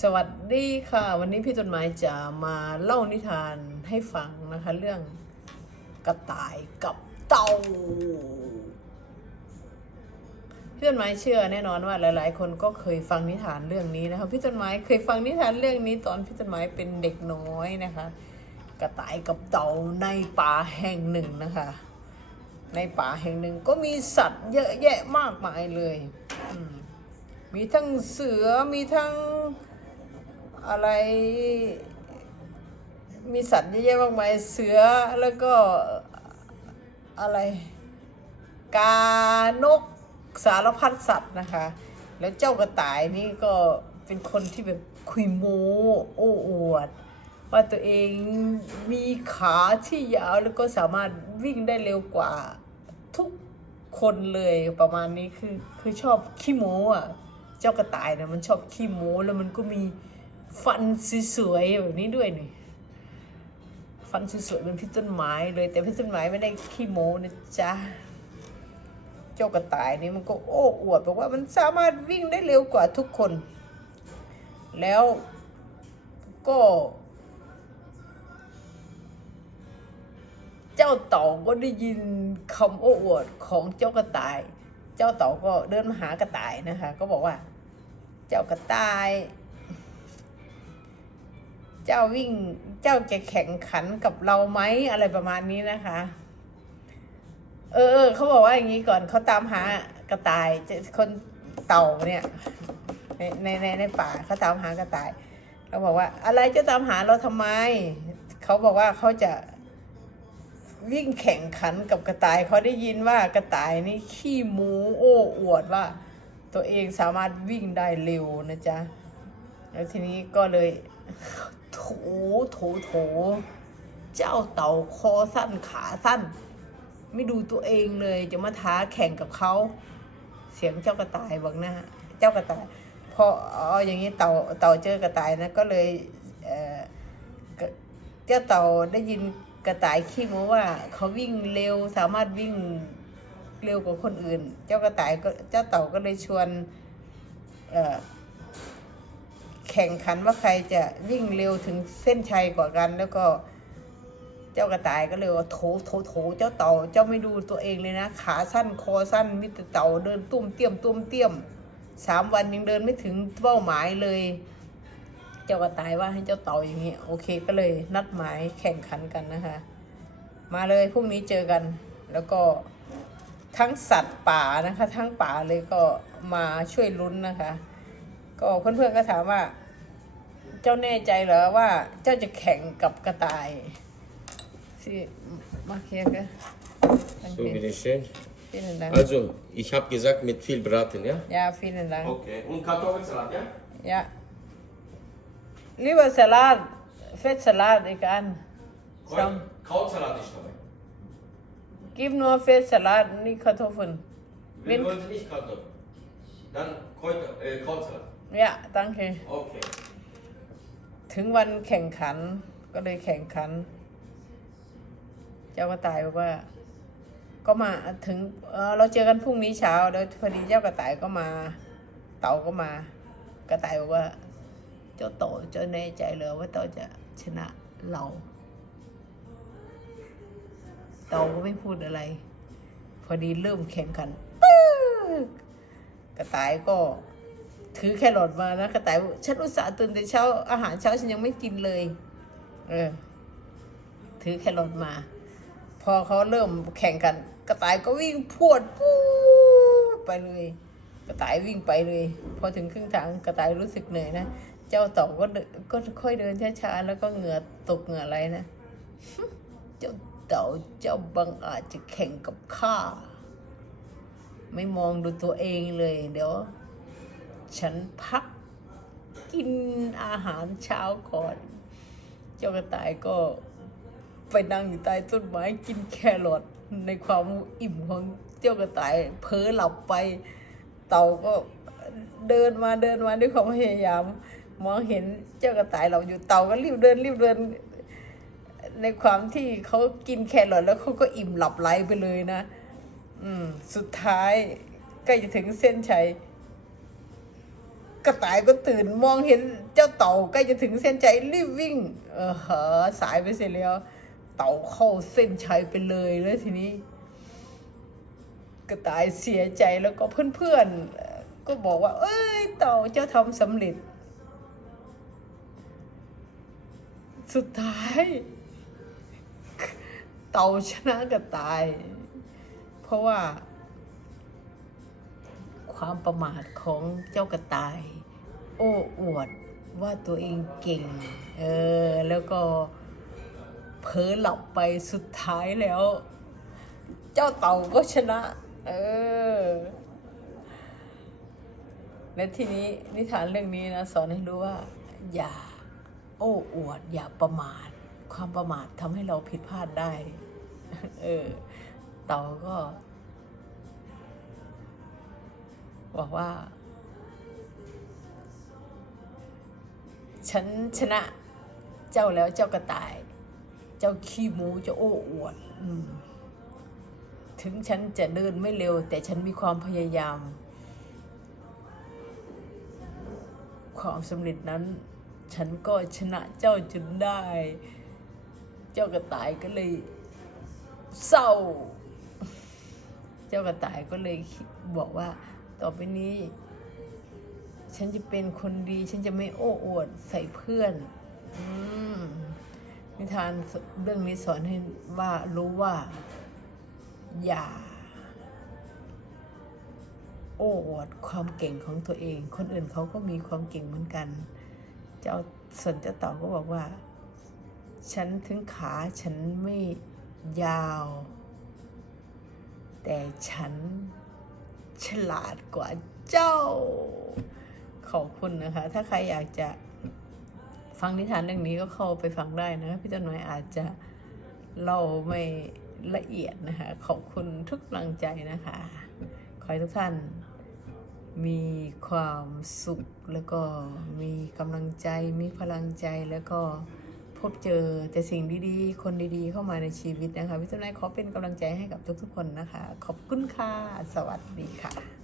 สวัสดีค่ะ วันนี้พี่ต้นไม้จะมาเล่านิทานให้ฟังนะคะ เรื่องกระต่ายกับเต่าพี่ต้นไม้เชื่อแน่นอนว่าหลาย ๆ คนก็เคยฟังนิทานเรื่องนี้นะคะพี่ต้นไม้เคยฟังนิทานเรื่องนี้ตอนพี่ต้นไม้เป็นเด็กน้อยนะคะ กระต่ายกับเต่าในป่าแห่งหนึ่งนะคะ ในป่าแห่งหนึ่งก็มีสัตว์เยอะแยะมากมายเลย มีทั้งเสือมีทั้ง อะไร มีสัตว์เยอะแยะมากมายเสือแล้วก็อะไรกานกสารพัดสัตว์นะคะ แล้วเจ้ากระต่ายนี่ก็เป็นคนที่แบบคุยโม้โอ้อวด ว่าตัวเองมีขาที่ยาวแล้วก็สามารถวิ่งได้เร็วกว่าทุกคนเลยประมาณนี้คือคือชอบขี้โม้อะเจ้ากระต่ายนะมันชอบขี้โม้แล้วมันก็มี ฟันสวยๆแบบนี้ด้วยนี่ฟันสวยๆเป็นพี่ต้นไม้เลย แต่พี่ต้นไม้ไม่ได้ขี้โม้นะจ๊ะเจ้ากระต่ายนี่มันก็โอ้อวดบอกว่ามันสามารถวิ่งได้เร็วกว่าทุกคน แล้วก็ เจ้าเต่าก็ได้ยินคำโอ้อวดของเจ้ากระต่าย เจ้าเต่าก็เดินมาหากระต่ายนะคะ ก็บอกว่า เจ้ากระต่าย เจ้าวิ่งเจ้าจะแข่งขันกับเราไหมอะไรประมาณนี้นะคะ เออเขาบอกว่าอย่างนี้ก่อนเขาตามหากระต่ายคนเต่าเนี่ยในในในในป่าเขาตามหากระต่ายเขาบอกว่า อะไรจะตามหาเราทำไมเขาบอกว่าเขาจะวิ่งแข่งขันกับกระต่ายเขาได้ยินว่ากระต่ายนี่ขี้หมูโอ้อวดว่า ตัวเองสามารถวิ่งได้เร็วนะจ๊ะแล้วทีนี้ก็เลย โถโถโถ เจ้าเต่าคอสั้นขาสั้น ไม่ดูตัวเองเลยจะมาท้าแข่งกับเขา เสียงเจ้ากระต่ายบอกหน้า เจ้ากระต่ายพออ๋ออย่างนี้เต่าเต่าเจอกระต่ายนะก็เลยเอ่อเจ้าเต่าได้ยินกระต่ายขี้โม้ว่าเขาวิ่งเร็วสามารถวิ่งเร็วกว่าคนอื่น เจ้ากระต่ายก็เจ้าเต่าก็เลยชวนเอ่อ แข่งขันว่าใครจะวิ่งเร็วถึงเส้นชัยกว่ากัน แล้วก็ เจ้ากระต่ายก็เลยว่าโถโถโถเจ้าเต่า เจ้าไม่ดูตัวเองเลยนะ ขาสั้นคอสั้นมิตรเต่าเดินตุ้มเตี้ยมตุ้มเตี้ยมสามวันยังเดินไม่ถึงเป้าหมายเลย เจ้ากระต่ายว่าให้เจ้าเต่าอย่างนี้โอเคก็เลยนัดหมายแข่งขันกันนะคะ มาเลยพรุ่งนี้เจอกัน แล้วก็ทั้งสัตว์ป่านะคะ ทั้งป่าเลยก็มาช่วยลุ้นนะคะ ก็เพื่อนๆก็ถามว่า เจ้าแน่ใจเหรอว่าเจ้าจะแข่งกับกระต่าย Sie markieren. So, bitteschön. Vielen Dank. Also, ich habe gesagt mit viel Braten, ja? Ja, vielen Dank. Okay. Und Kartoffelsalat, ja? Ja. Lieber Salat, Fettsalat, egal. Sam. Krautsalat ist dabei. Gib nur Fettsalat, nicht Kartoffeln. Wir Wenn- wollen nicht Kartoffeln. Dann Kräuter, äh, Krautsalat. Ja, danke. Okay. ถึงวันแข่งขันก็เลยแข่งขัน เจ้ากระต่ายบอกว่า ก็มาถึงเออเราเจอกันพรุ่งนี้เช้าแล้วพอดีเจ้ากระต่ายก็มา เต่าก็มา กระต่ายบอกว่า เจ้าโตเจ้าแน่ใจเลยว่าเต่าจะชนะเรา เต่าก็ไม่พูดอะไร พอดีเริ่มแข่งขันปึ๊กกระต่ายก็ ถือแครอทมานะกระต่ายฉันอุตส่าห์ตื่นแต่เช้าอาหารเช้าฉันยังไม่กินเลย เออ ถือแครอทมา พอเขาเริ่มแข่งกัน กระต่ายก็วิ่งพวดปู๊ดไปเลย กระต่ายวิ่งไปเลย พอถึงครึ่งทางกระต่ายรู้สึกเหนื่อยนะเจ้าเต่าก็เดินก็ค่อยเดินช้าๆแล้วก็เหงื่อตกเหงื่ออะไรนะเจ้าเต่าเจ้าบังอาจจะแข่งกับข้าไม่มองดูตัวเองเลยเดี๋ยว ฉันพักกินอาหารเช้าก่อน เจ้ากระต่ายก็ไปนั่งอยู่ใต้ต้นไม้กินแครอทในความอิ่มของเจ้ากระต่ายเพ้อหลับไป เต่าก็เดินมาเดินมาด้วยความพยายาม มองเห็นเจ้ากระต่ายเราอยู่เต่าก็รีบเดินรีบเดิน ในความที่เขากินแครอทแล้วเขาก็อิ่มหลับไหลไปเลยนะ อืมสุดท้ายใกล้จะถึงเส้นชัย กระต่ายก็ตื่นมองเห็นเจ้าเต่าใกล้จะถึงเส้นชัยรีบวิ่ง เออเหอสายไปเสียแล้ว เต่าเข้าเส้นชัยไปเลยแล้วทีนี้ กระต่ายเสียใจแล้วก็เพื่อนๆก็บอกว่า เอ้ย เต่าเจ้าทำสำเร็จ สุดท้าย เต่าชนะกระต่าย เพราะว่า ความประมาทของเจ้ากระต่าย โอ้อวดว่าตัวเองเก่ง เออ แล้วก็เผลอหลับไปสุดท้ายแล้ว เจ้าเต่าก็ชนะ เออ และทีนี้นิทานเรื่องนี้นะสอนให้รู้ว่า อย่า โอ้อวด อย่าประมาท ความประมาททำให้เราผิดพลาดได้ เออ เต่าก็ บอกว่า ฉันชนะเจ้าแล้วเจ้ากระต่าย เจ้าขี้หมูเจะโอ้อวดอืมถึงฉันจะเดินไม่เร็ว แต่ฉันมีความพยายาม ความสำเร็จนั้น ฉันก็ชนะเจ้าจนได้ เจ้ากระต่ายก็เลยเศร้า เจ้ากระต่ายก็เลยบอกว่า ต่อไปนี้ ฉันจะเป็นคนดี ฉันจะไม่โอ้อวดใส่เพื่อนอืมนิทานเรื่องนี้สอนให้ว่ารู้ว่า อย่า โอ้อวดความเก่งของตัวเอง คนอื่นเขาก็มีความเก่งเหมือนกัน เจ้าสนเจ้าต่าก็บอกว่า ฉันถึงขาฉันไม่ยาว แต่ฉัน ฉลาดกว่าเจ้า ขอบคุณนะคะ ถ้าใครอยากจะฟังนิทานเรื่องนี้ก็เข้าไปฟังได้นะ พี่ต้นน้อยอาจจะเล่าไม่ละเอียดนะคะ ขอบคุณทุกกำลังใจนะคะ ขอให้ทุกท่านมีความสุขแล้วก็มีกำลังใจ มีพลังใจแล้วก็ พบเจอแต่สิ่งดีๆ คนดีๆ เข้ามาในชีวิตนะคะพี่ต้นน้อยขอเป็นกำลังใจให้กับทุกๆคนนะคะ ขอบคุณค่ะ สวัสดีค่ะ